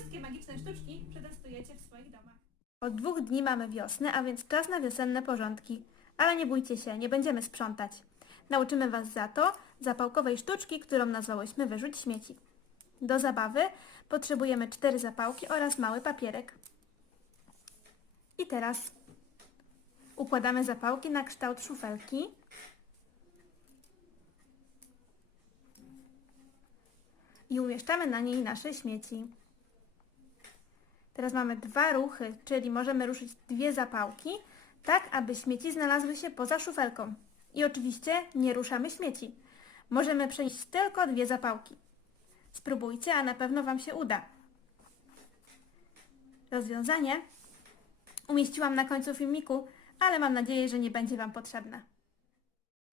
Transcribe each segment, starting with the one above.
Wszystkie magiczne sztuczki przetestujecie w swoich domach. Od dwóch dni mamy wiosnę, a więc czas na wiosenne porządki. Ale nie bójcie się, nie będziemy sprzątać. Nauczymy Was za to zapałkowej sztuczki, którą nazwałyśmy wyrzuć śmieci. Do zabawy potrzebujemy cztery zapałki oraz mały papierek. I teraz Układamy zapałki na kształt szufelki. I umieszczamy na niej nasze śmieci. Teraz mamy dwa ruchy, czyli możemy ruszyć dwie zapałki, tak aby śmieci znalazły się poza szufelką. I oczywiście nie ruszamy śmieci. Możemy przenieść tylko dwie zapałki. Spróbujcie, a na pewno Wam się uda. Rozwiązanie umieściłam na końcu filmiku, ale mam nadzieję, że nie będzie Wam potrzebne.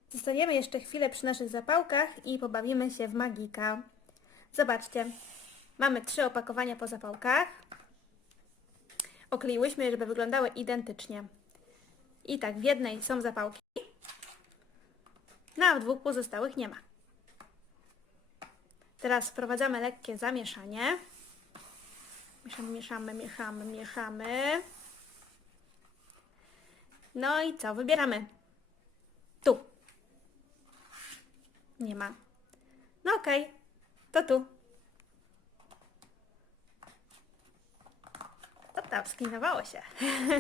Zostaniemy jeszcze chwilę przy naszych zapałkach i pobawimy się w magika. Zobaczcie, mamy trzy opakowania po zapałkach. Okleiłyśmy żeby wyglądały identycznie. I tak, w jednej są zapałki, no a w dwóch pozostałych nie ma. Teraz wprowadzamy lekkie zamieszanie. Mieszamy, mieszamy, mieszamy, mieszamy. No i co? Wybieramy. Tu. Nie ma. No okej. To tu. Tam sklinowało się.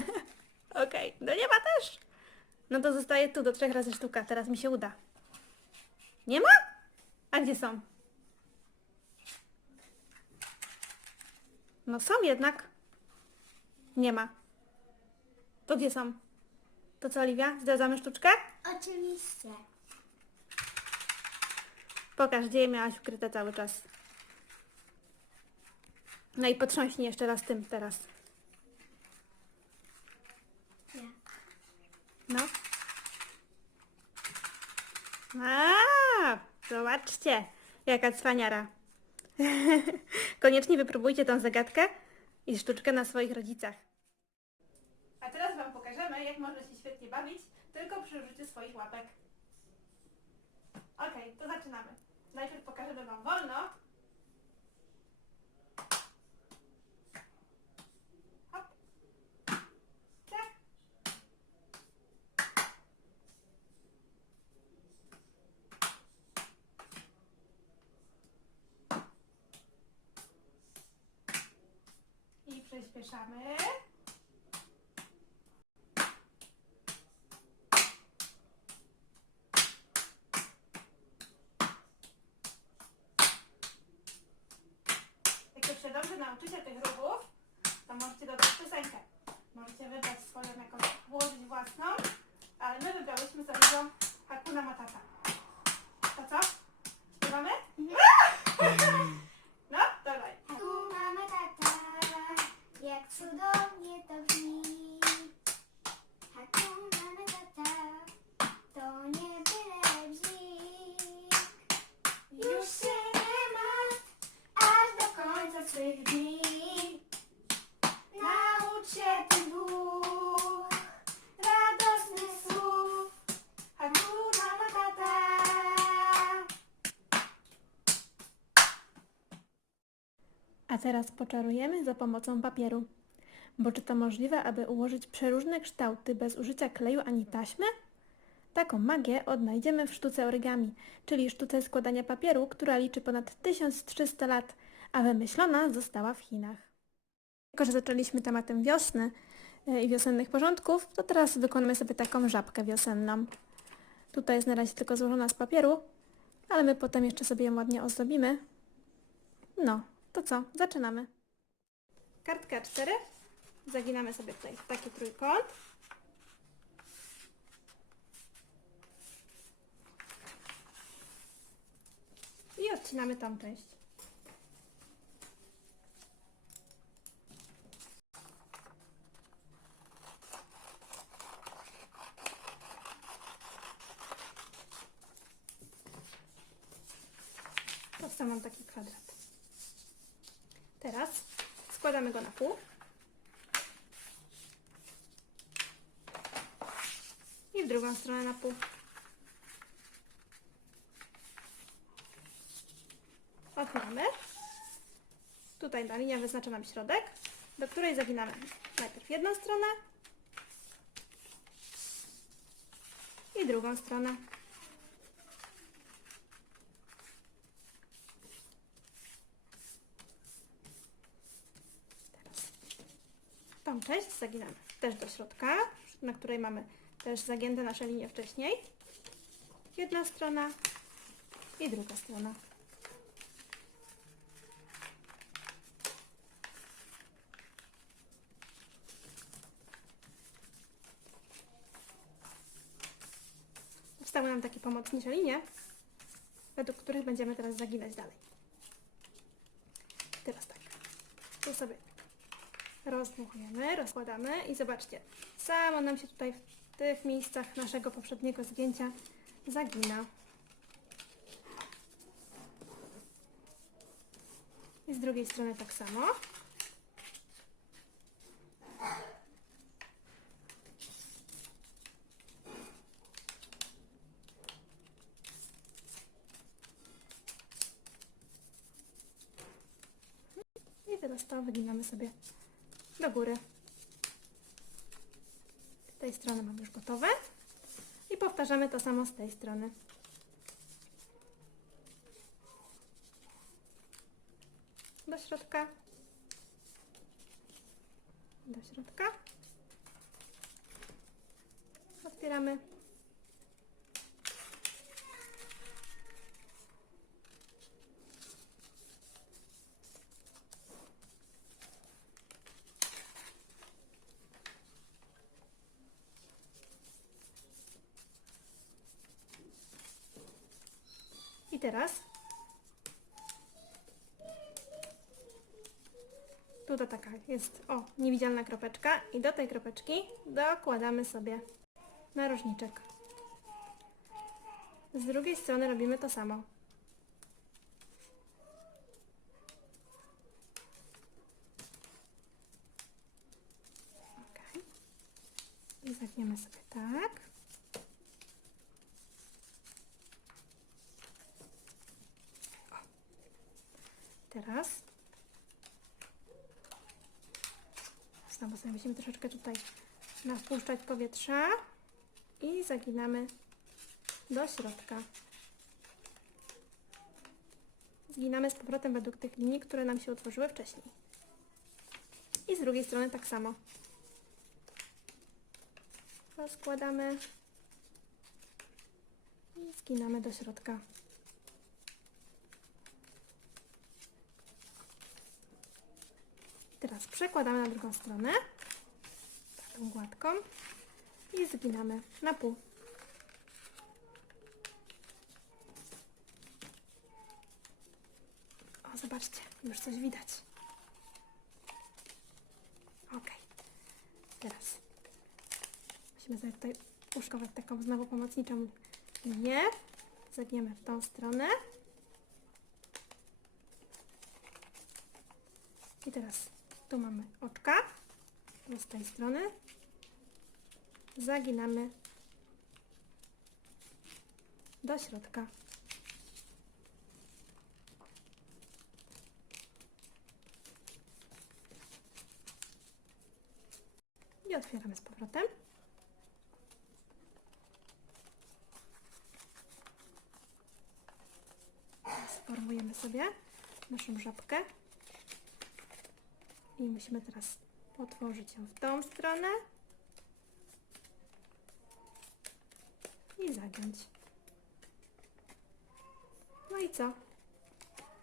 okej. No nie ma też. No to zostaje tu do trzech razy sztuka. Teraz mi się uda. Nie ma? A gdzie są? No są jednak. Nie ma. To gdzie są? To co, Oliwia? Zdradzamy sztuczkę? Oczywiście. Pokaż, gdzie je miałaś ukryte cały czas. No i potrząśnij jeszcze raz tym teraz. Nie. No. A, zobaczcie, jaka cwaniara. Koniecznie wypróbujcie tą zagadkę i sztuczkę na swoich rodzicach. A teraz Wam pokażemy, jak można się świetnie bawić, tylko przy użyciu swoich łapek. Okej, to zaczynamy. Najpierw pokażemy Wam wolno. Przyspieszamy. Jak już się dobrze nauczycie tych ruchów, to możecie dodać piosenkę. Możecie wybrać swoją jakąś, włożyć własną, ale my wybrałyśmy sobie Hakuna Matata. To co? Śpiewamy? No, dawaj. Hakuna Matata, jak cudownie to brzmi. Hakuna Matata, to nie byle bzik. Już się nie martw, aż do końca swych dni. Naucz się tych dwóch radosnych słów. Hakuna Matata. A teraz poczarujemy za pomocą papieru. Bo czy to możliwe, aby ułożyć przeróżne kształty bez użycia kleju ani taśmy? Taką magię odnajdziemy w sztuce origami, czyli sztuce składania papieru, która liczy ponad 1300 lat, a wymyślona została w Chinach. Jako, że zaczęliśmy tematem wiosny e, i wiosennych porządków, to teraz wykonamy sobie taką żabkę wiosenną. Tutaj jest na razie tylko złożona z papieru, ale my potem jeszcze sobie ją ładnie ozdobimy. No, to co? Zaczynamy. Kartka 4. Zaginamy sobie tutaj taki trójkąt. odcinamy tą część. Powstał nam taki kwadrat. Teraz składamy go na pół. I w drugą stronę na pół. Otwieramy. Tutaj na linia wyznacza nam środek, do której zaginamy najpierw jedną stronę i drugą stronę. Część zaginamy też do środka, na której mamy też zagięte nasze linie wcześniej. Jedna strona i druga strona. Powstały nam takie pomocnicze linie, według których będziemy teraz zaginać dalej. Teraz tak, tu sobie rozdmuchujemy, rozkładamy i zobaczcie, samo nam się tutaj w tych miejscach naszego poprzedniego zgięcia zagina. I z drugiej strony tak samo. I teraz to wyginamy sobie do góry. Z tej strony mam już gotowe. I powtarzamy to samo z tej strony. Do środka. Do środka. Otwieramy. I teraz tutaj taka jest, o, niewidzialna kropeczka i do tej kropeczki dokładamy sobie narożniczek. Z drugiej strony robimy to samo. Ok. I zagniemy sobie tak. Teraz znowu sobie musimy troszeczkę tutaj napuszczać powietrza i zaginamy do środka. Zginamy z powrotem według tych linii, które nam się utworzyły wcześniej. I z drugiej strony tak samo. Rozkładamy i zginamy do środka. Teraz przekładamy na drugą stronę, taką gładką i zginamy na pół. O, zobaczcie, już coś widać. Ok, teraz musimy sobie tutaj uszkować taką znowu pomocniczą linię. Zagniemy w tą stronę. I teraz tu mamy oczka, z tej strony. Zaginamy do środka. I otwieramy z powrotem. Sformujemy sobie naszą żabkę. I musimy teraz otworzyć ją w tą stronę i zagiąć. No i co?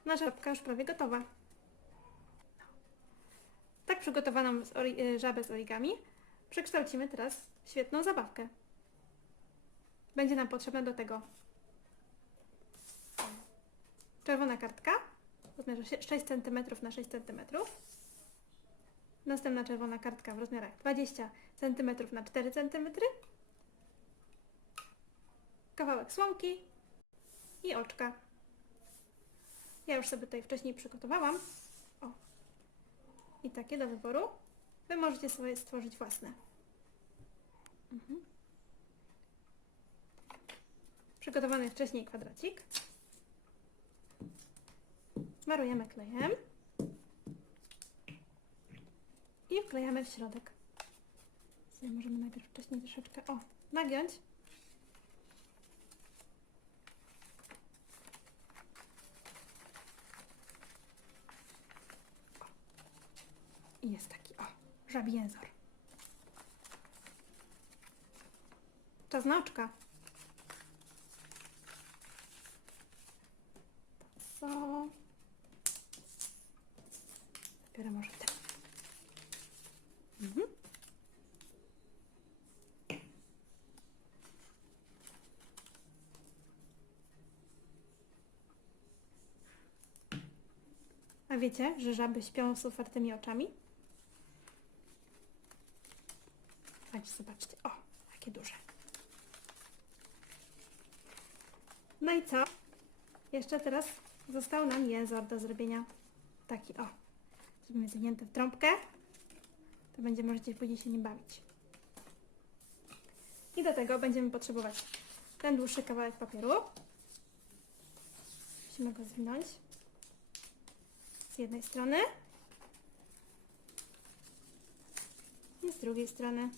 Nasza żabka już prawie gotowa. Tak przygotowaną e, żabę z origami przekształcimy teraz świetną zabawkę. Będzie nam potrzebna do tego czerwona kartka rozmiarze 6 cm na 6 cm. Następna czerwona kartka w rozmiarach 20 cm na 4 cm. Kawałek słomki i oczka. Ja już sobie tutaj wcześniej przygotowałam. O. I takie do wyboru. Wy możecie sobie stworzyć własne. Mhm. Przygotowany wcześniej kwadracik. Smarujemy klejem. I wklejamy w środek. Sobie możemy najpierw wcześniej troszeczkę, o, nagiąć. I jest taki, o, żabi jęzor. Czas na. Co? Dopiero może ten. Mhm. A wiecie, że żaby śpią z otwartymi oczami? Chodź, zobaczcie. O, jakie duże. No i co? Jeszcze teraz został nam jęzor do zrobienia. Taki, o. Zrobimy zwinięty w trąbkę. To będzie możecie później się nie bawić. I do tego będziemy potrzebować ten dłuższy kawałek papieru. Musimy go zwinąć z jednej strony i z drugiej strony.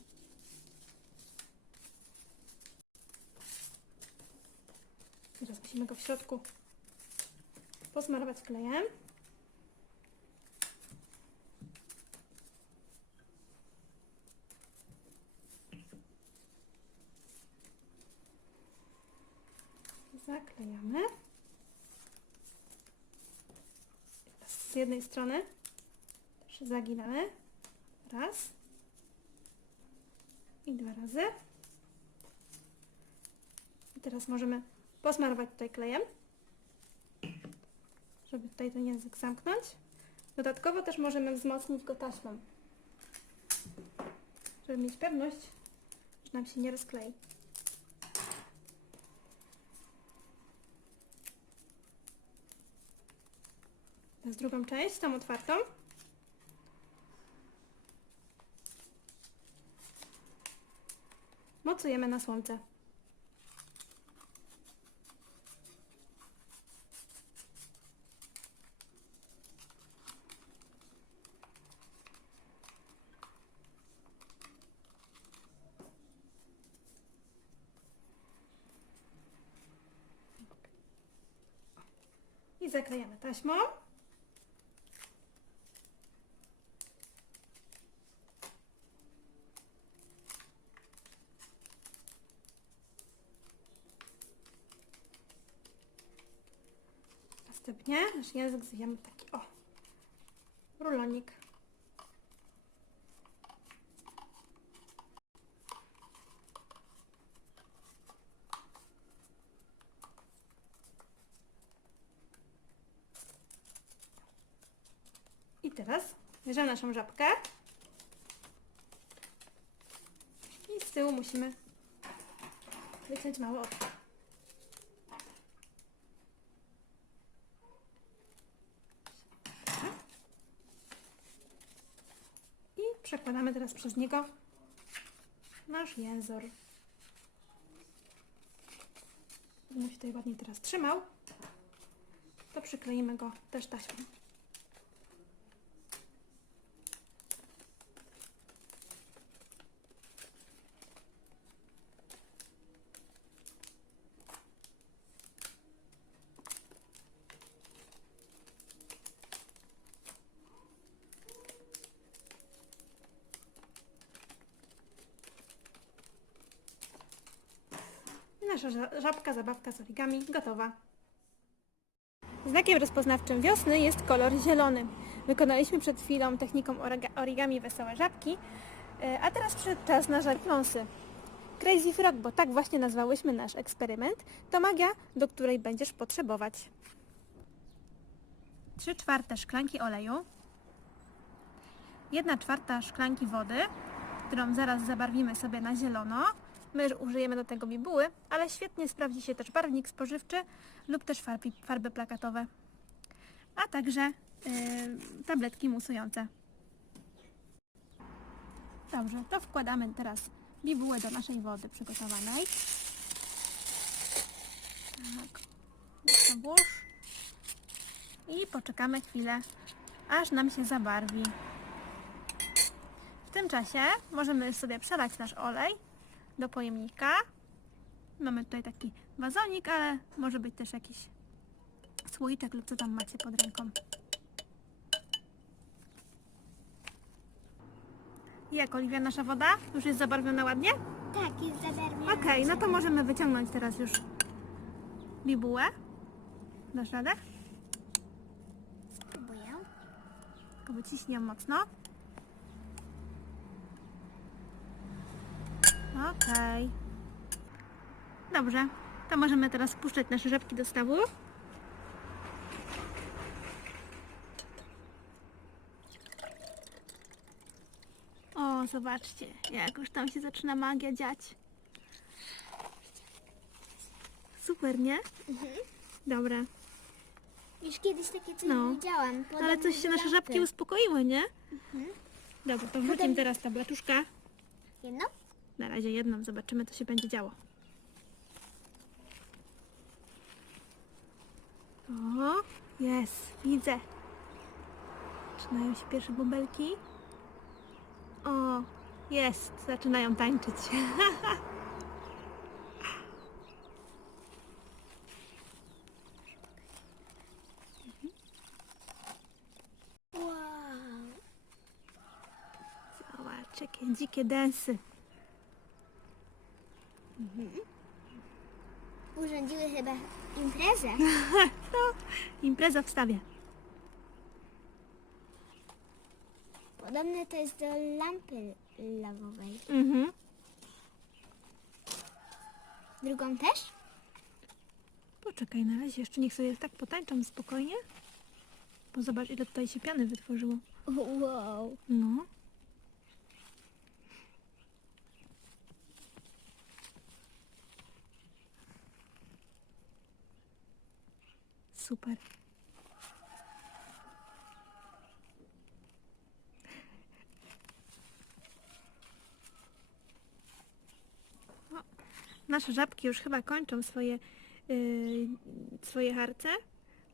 Teraz musimy go w środku posmarować klejem. Zaklejamy. Teraz z jednej strony też zaginamy. Raz. I dwa razy. I teraz możemy posmarować tutaj klejem, żeby tutaj ten język zamknąć. Dodatkowo też możemy wzmocnić go taśmą, żeby mieć pewność, że nam się nie rozklei. Teraz drugą część, tą otwartą. Mocujemy na słońce. I zaklejamy taśmą. Następnie nasz język zjemy taki o rulonik. I teraz bierzemy naszą żabkę i z tyłu musimy wyciąć małe oczko. I przekładamy teraz przez niego nasz jęzor. Żeby się tutaj ładnie teraz trzymał, to przykleimy go też taśmą. Nasza ża- żabka, zabawka z origami gotowa. Znakiem rozpoznawczym wiosny jest kolor zielony. Wykonaliśmy przed chwilą techniką origami wesołe żabki, e, a teraz przyszedł czas na żarknąsy. Crazy Frog, bo tak właśnie nazwałyśmy nasz eksperyment, to magia, do której będziesz potrzebować. 3 czwarte szklanki oleju, 1 czwarta szklanki wody, którą zaraz zabarwimy sobie na zielono. My użyjemy do tego bibuły, ale świetnie sprawdzi się też barwnik spożywczy lub też farby, plakatowe, a także yy, tabletki musujące. Dobrze, to wkładamy teraz bibułę do naszej wody przygotowanej. Tak, włóż. I poczekamy chwilę, aż nam się zabarwi. W tym czasie możemy sobie przelać nasz olej do pojemnika. Mamy tutaj taki wazonik, ale może być też jakiś słoiczek lub co tam macie pod ręką. Jak Oliwia, nasza woda? Już jest zabarwiona ładnie? Tak, jest za darmo. Okej, no to możemy wyciągnąć teraz już bibułę. Dasz radę? Spróbuję. Tylko wyciśnij ją mocno. Okej. Dobrze. To możemy teraz wpuszczać nasze rzepki do stawu. O, zobaczcie, jak już tam się zaczyna magia dziać. Super, nie? Dobra. Już kiedyś takie coś No. widziałam. Ale coś się nasze żabki uspokoiły, nie? Dobra, to wrzucimy teraz tablatuszka. Jedno? Na razie jedną, zobaczymy co się będzie działo. O, jest, widzę. Zaczynają się pierwsze bąbelki. O, jest, zaczynają tańczyć. Wow. Zobacz, jakie dzikie densy. Urządziły chyba imprezę. No, impreza w stawie. Podobne to jest do lampy lawowej. Mhm. Drugą też? Poczekaj na razie, jeszcze niech sobie tak potańczą spokojnie. Bo zobacz ile tutaj się piany wytworzyło. Wow. No. Super. O, Nasze żabki już chyba kończą swoje, yy, swoje harce,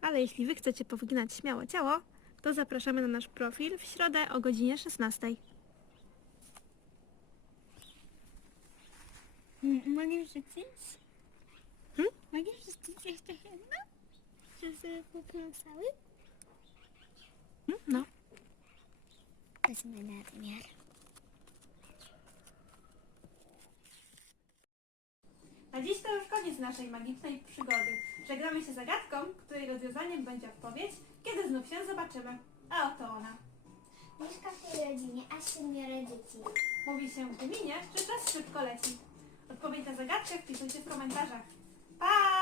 ale jeśli Wy chcecie powyginać śmiało ciało, to zapraszamy na nasz profil w środę o godzinie 16. Mogę wrzucić? Hmm? Mogę wrzucić jeszcze jedno? Żeby popląsały? Hmm? No. Wezmę nadmiar. A dziś to już koniec naszej magicznej przygody. Żegnamy się zagadką, której rozwiązaniem będzie odpowiedź, kiedy znów się zobaczymy. A oto ona. Mieszka w tej rodzinie aż siedmioro dzieci. Mówi się w gminie, że czas szybko leci. Odpowiedź na zagadkę wpisujcie w komentarzach. Pa!